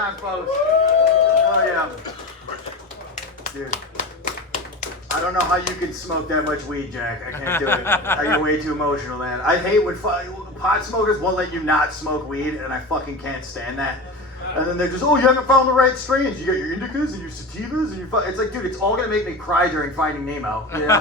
time, folks. Oh, yeah. Dude. I don't know how you can smoke that much weed, Jack. I can't do it. I get way too emotional, man. I hate when pot smokers won't let you not smoke weed, and I fucking can't stand that. And then they're just, oh, you haven't found the right strains. You got your indicas and your sativas, and your it's like, dude, it's all gonna make me cry during Finding Nemo. You know?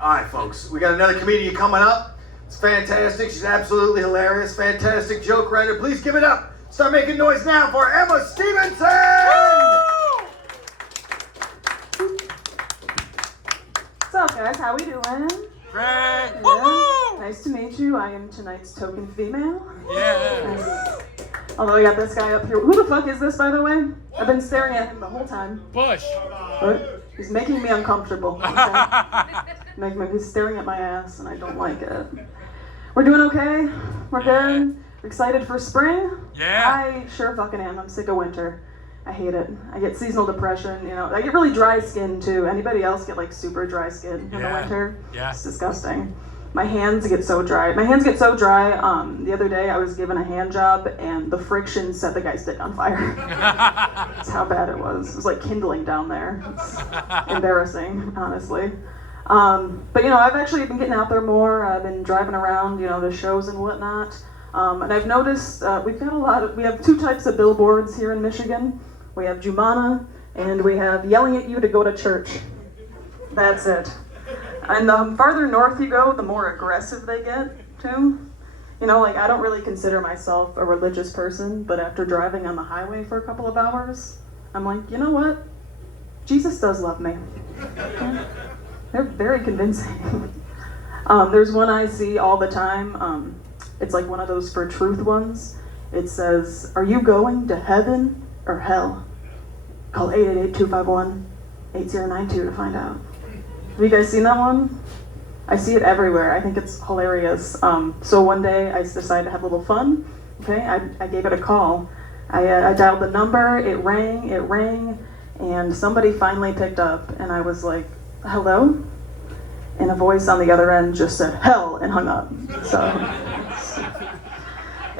All right, folks, we got another comedian coming up. It's fantastic. She's absolutely hilarious. Fantastic joke writer. Please give it up. Start making noise now for Emma Stevenson. What's up, guys? How we doing? Great! Yeah. Nice to meet you. I am tonight's token female. Yeah. Although I got this guy up here. Who the fuck is this, by the way? I've been staring at him the whole time. Bush. But he's making me uncomfortable. Okay? He's staring at my ass, and I don't like it. We're doing okay. We're good. We're excited for spring. Yeah. I sure fucking am. I'm sick of winter. I hate it. I get seasonal depression, you know. I get really dry skin too. Anybody else get like super dry skin in the winter? Yeah. It's disgusting. My hands get so dry. The other day I was given a hand job and the friction set the guy's dick on fire. That's how bad it was. It was like kindling down there. It's embarrassing, honestly. But you know, I've actually been getting out there more. I've been driving around, you know, the shows and whatnot. And I've noticed we have two types of billboards here in Michigan. We have Jumana, and we have yelling at you to go to church. That's it. And the farther north you go, the more aggressive they get, too. You know, like, I don't really consider myself a religious person, but after driving on the highway for a couple of hours, I'm like, you know what? Jesus does love me. They're very convincing. There's one I see all the time. It's like one of those for truth ones. It says, are you going to heaven or hell? Call 888-251-8092 to find out. Have you guys seen that one? I see it everywhere. I think it's hilarious. So one day I decided to have a little fun. Okay, I gave it a call. I dialed the number, it rang, and somebody finally picked up, and I was like, hello? And a voice on the other end just said, hell, and hung up. So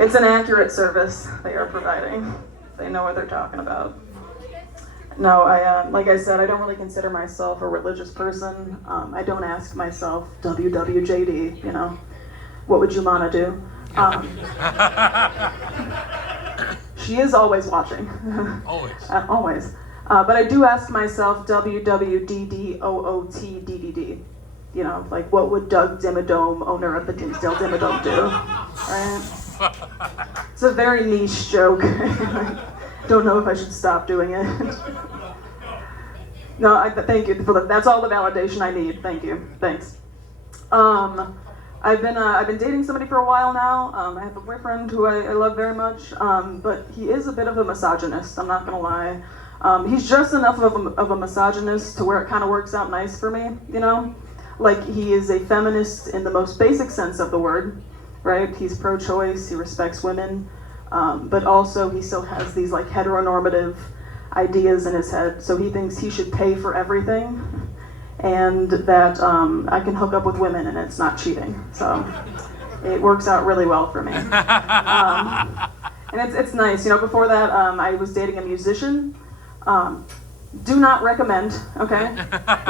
it's an accurate service they are providing. They know what they're talking about. No, like I said, I don't really consider myself a religious person. I don't ask myself, WWJD, you know, what would Jumana do? She is always watching. Always. Always. But I do ask myself, WWDDOOTDDD. You know, like, what would Doug Dimmadome, owner of the Dimsdale Dimmadome, do? Right? It's a very niche joke. Don't know if I should stop doing it. No, thank you for that's all the validation I need. Thank you. Thanks. I've been dating somebody for a while now. I have a boyfriend who I love very much, but he is a bit of a misogynist. I'm not gonna lie. He's just enough of a misogynist to where it kind of works out nice for me. You know, like he is a feminist in the most basic sense of the word, right? He's pro-choice. He respects women. But also he still has these like heteronormative ideas in his head, so he thinks he should pay for everything, and that I can hook up with women and it's not cheating. So it works out really well for me. And it's nice. You know, before that I was dating a musician. Do not recommend, okay?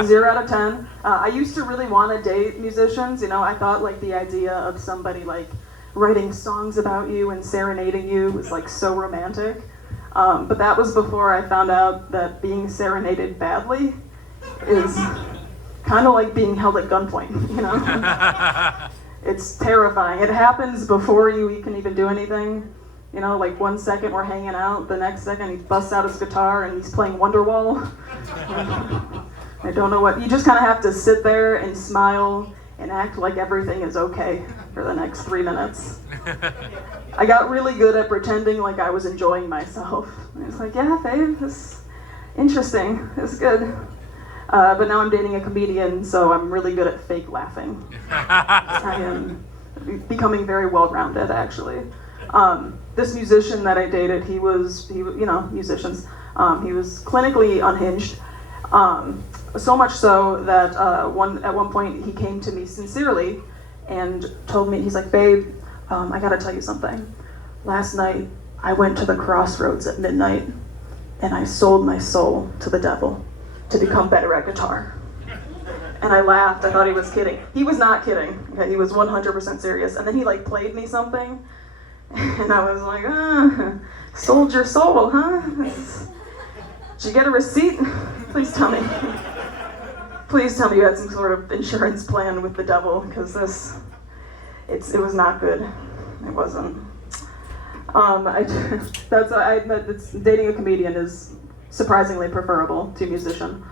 0 out of 10. I used to really want to date musicians. You know, I thought like the idea of somebody like writing songs about you and serenading you was like so romantic. But that was before I found out that being serenaded badly is kind of like being held at gunpoint, you know? It's terrifying. It happens before you can even do anything. You know, like 1 second we're hanging out, the next second he busts out his guitar and he's playing Wonderwall. I don't know what, you just kind of have to sit there and smile and act like everything is okay for the next 3 minutes. I got really good at pretending like I was enjoying myself. I was like, yeah, babe, this is interesting, it's good. But now I'm dating a comedian, so I'm really good at fake laughing. I am becoming very well-rounded, actually. This musician that I dated, he was, you know, musicians, he was clinically unhinged. So much so that at one point he came to me sincerely and told me, he's like, babe, I gotta tell you something. Last night I went to the crossroads at midnight and I sold my soul to the devil to become better at guitar. And I laughed. I thought he was kidding. He was not kidding. Okay, he was 100% serious. And then he like played me something, and I was like, sold your soul, huh? Did you get a receipt? Please tell me. Please tell me you had some sort of insurance plan with the devil, because it was not good. It wasn't. Dating a comedian is surprisingly preferable to a musician.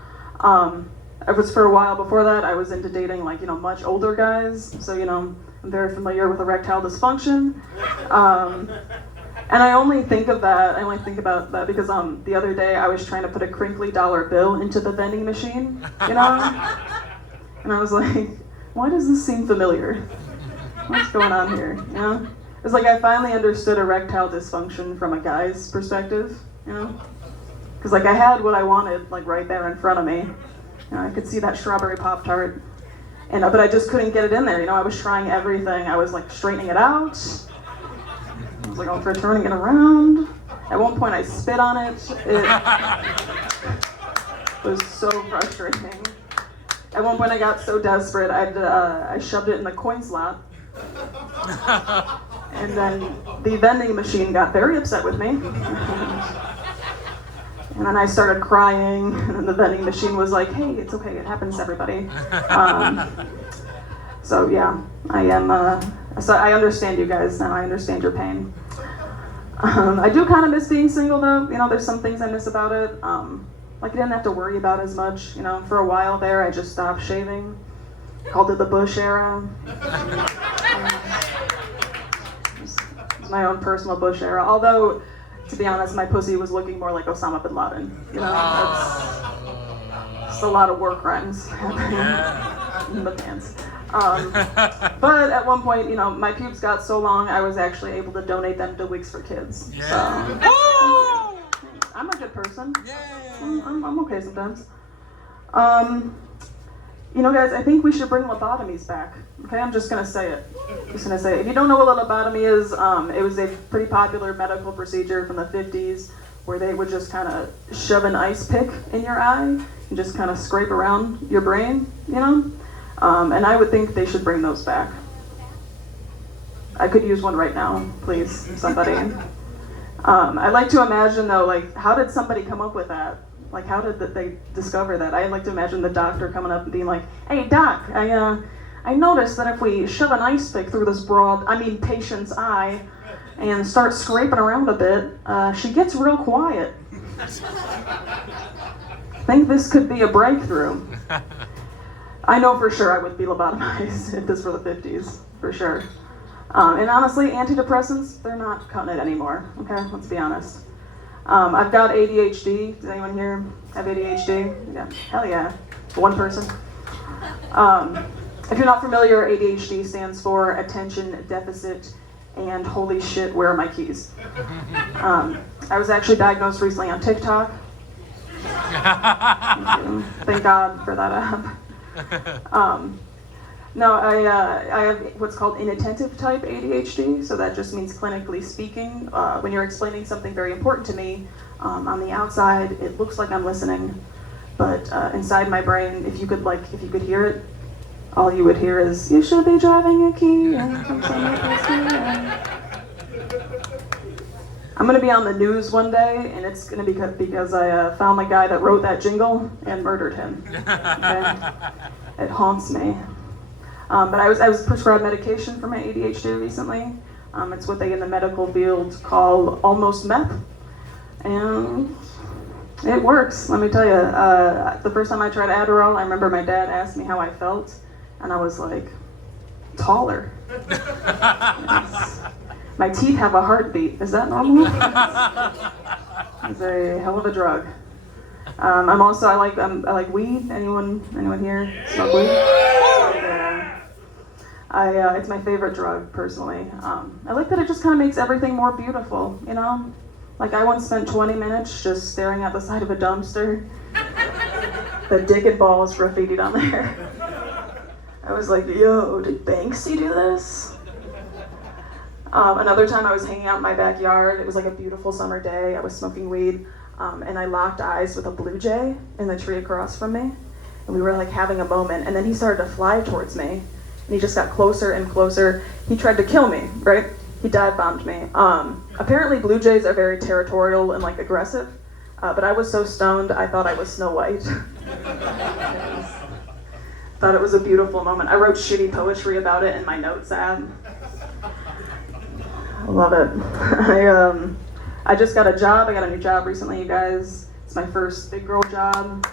I was for a while before that, I was into dating much older guys. So, I'm very familiar with erectile dysfunction. And I only think about that because the other day I was trying to put a crinkly dollar bill into the vending machine, And I was like, why does this seem familiar? What's going on here, It's like I finally understood erectile dysfunction from a guy's perspective, Because I had what I wanted right there in front of me. I could see that strawberry Pop-Tart, but I just couldn't get it in there. I was trying everything. I was straightening it out. I was for turning it around. At one point I spit on it. It was so frustrating. At one point I got so desperate, I shoved it in the coin slot. And then the vending machine got very upset with me. And then I started crying, and then the vending machine was like, hey, it's okay, it happens to everybody. So yeah, so I understand you guys now, I understand your pain. I do kind of miss being single though, there's some things I miss about it. I didn't have to worry about as much, for a while there I just stopped shaving. Called it the Bush era. It was my own personal Bush era, although, to be honest, my pussy was looking more like Osama bin Laden. That's just a lot of war crimes happening in the pants. But at one point, my pubes got so long, I was actually able to donate them to Wigs for Kids. Yeah. So, I'm a good person. I'm okay sometimes. Guys, I think we should bring lobotomies back. Okay, I'm just gonna say it. If you don't know what a lobotomy is, it was a pretty popular medical procedure from the 50s where they would just kind of shove an ice pick in your eye and just kind of scrape around your brain, And I would think they should bring those back. I could use one right now, please, somebody. I like to imagine though, how did somebody come up with that? How did they discover that? I like to imagine the doctor coming up and being like, hey doc, I noticed that if we shove an ice pick through this patient's eye and start scraping around a bit, she gets real quiet. Think this could be a breakthrough. I know for sure I would be lobotomized if this were the 50s, for sure. And honestly, antidepressants, they're not cutting it anymore, okay? Let's be honest. I've got ADHD. Does anyone here have ADHD? Yeah, hell yeah. One person. If you're not familiar, ADHD stands for Attention Deficit and Holy Shit, Where Are My Keys? I was actually diagnosed recently on TikTok. Thank God for that app. No, I have what's called inattentive type ADHD, so that just means clinically speaking, when you're explaining something very important to me, on the outside it looks like I'm listening, but inside my brain, if you could hear it, all you would hear is, you should be driving a Kia. I'm gonna be on the news one day, and it's gonna be because I found the guy that wrote that jingle and murdered him. Okay? It haunts me. But I was prescribed medication for my ADHD recently. It's what they in the medical field call almost meth. And it works, let me tell you. The first time I tried Adderall, I remember my dad asked me how I felt, and I was like, taller. Yes. My teeth have a heartbeat. Is that normal? It's a hell of a drug. I like weed. Anyone here smoke weed? Yeah. It's my favorite drug, personally. I like that it just kind of makes everything more beautiful, I once spent 20 minutes just staring at the side of a dumpster. The dick and balls graffitied on there. I was like, yo, did Banksy do this? Another time I was hanging out in my backyard. It was like a beautiful summer day. I was smoking weed, and I locked eyes with a blue jay in the tree across from me. And we were like having a moment, and then he started to fly towards me, and he just got closer and closer. He tried to kill me, right? He dive bombed me. Apparently blue jays are very territorial and like aggressive, but I was so stoned I thought I was Snow White. Thought it was a beautiful moment. I wrote shitty poetry about it in my notes app. I love it. I just got a job. I got a new job recently, you guys. It's my first big girl job.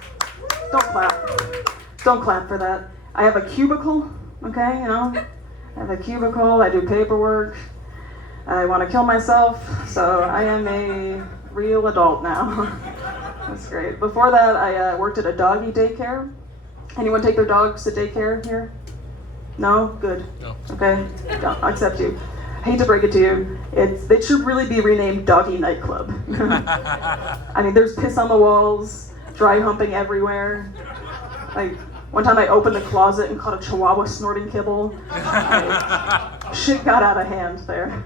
Don't clap. Don't clap for that. I have a cubicle, okay, you know? I have a cubicle, I do paperwork. I want to kill myself, so I am a real adult now. That's great. Before that, I worked at a doggy daycare. Anyone take their dogs to daycare here? No? Good. No. Okay, don't accept you. I hate to break it to you, it should really be renamed Doggy Nightclub. I mean, there's piss on the walls, dry humping everywhere. Like, one time I opened the closet and caught a chihuahua snorting kibble. Shit got out of hand there.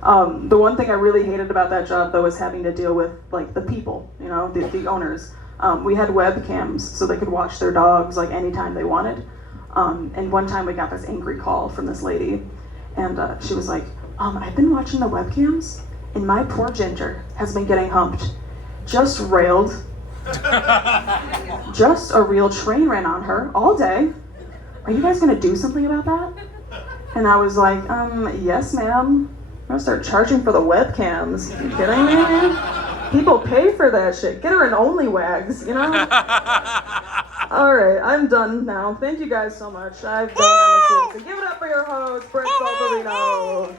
The one thing I really hated about that job, though, was having to deal with, like, the people, you know, the owners. We had webcams so they could watch their dogs, like, anytime they wanted. And one time we got this angry call from this lady. And she was like, I've been watching the webcams, and my poor Ginger has been getting humped. Just railed. Just a real train ran on her all day. Are you guys gonna do something about that? And I was like, yes, ma'am. I'm gonna start charging for the webcams. Are you kidding me? People pay for that shit. Get her an OnlyWags, you know? All right, I'm done now. Thank you guys so much. I've done on the scene. So give it up for your host, Brett Salperino.